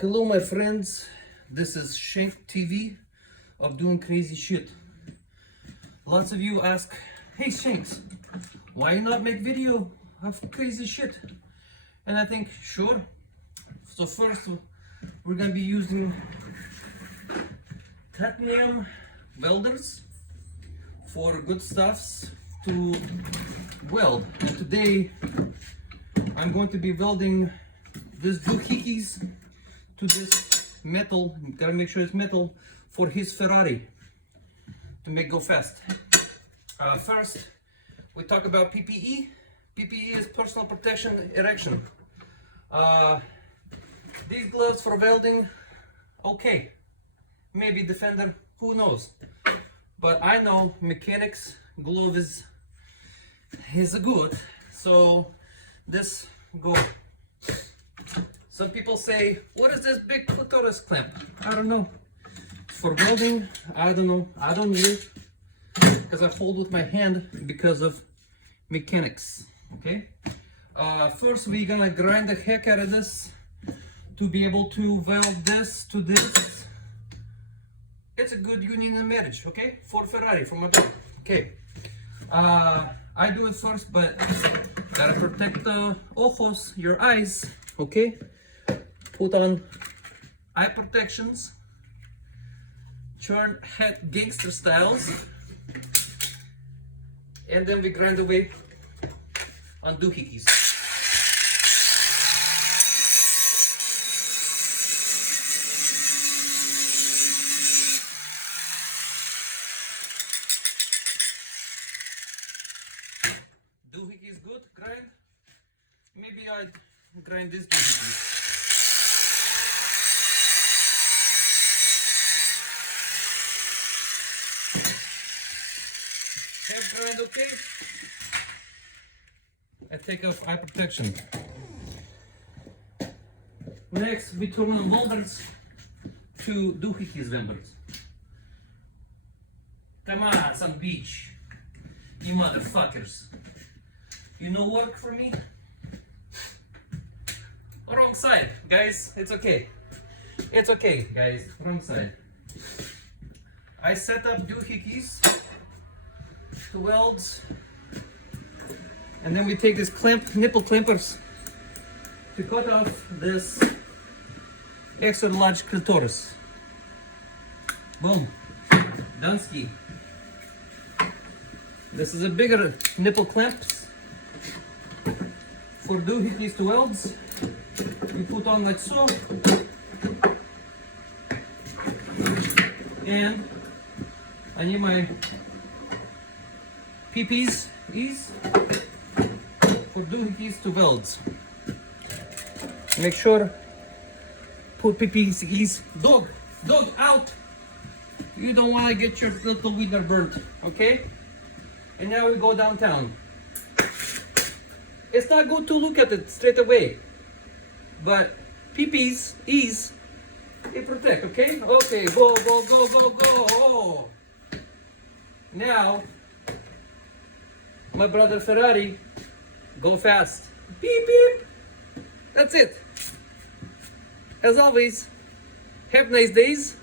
Hello my friends, this is Shank TV of doing crazy shit. Lots of you ask, hey Shanks, why not make video of crazy shit? And I think, sure. So first we're gonna be using titanium welders for good stuffs to weld. And today I'm going to be welding this doohickeys to this metal. Gotta make sure it's metal for his Ferrari to make go fast. First, we talk about PPE. PPE is personal protection erection. These gloves for welding, okay. Maybe Defender, who knows? But I know mechanics glove is good. So this go. Some people say, what is this big clitoris clamp? I don't know. For welding, I don't know. I don't need it because I hold with my hand because of mechanics. Okay. First, we're gonna grind the heck out of this to be able to weld this to this. It's a good union in marriage. Okay, for Ferrari, for my dog. Okay. I do it first, but gotta protect the ojos, your eyes. Okay. Put on eye protections, turn head gangster styles, and then we grind away on doohickeys. Doohickeys good, grind. Maybe I'd grind this doohickey. Head grind okay. I take off eye protection. Next, we turn on welders to doohickeys members. Come on, some beach. You motherfuckers. You no work for me? Wrong side, guys. It's okay. It's okay, guys. Wrong side. I set up doohickeys to welds, and then we take this nipple clampers to cut off this extra large clitoris. Boom. Dunsky. This is a bigger nipple clamps for doohickeys to welds. You put on like so, and I need my PPs for doohickeys to welds. Make sure put PPs dog out. You don't want to get your little wiener burnt, okay? And now we go downtown. It's not good to look at it straight away, but PPs they protect, okay? Okay, go. Oh. Now, my brother Ferrari, go fast. Beep, beep. That's it. As always, have nice days.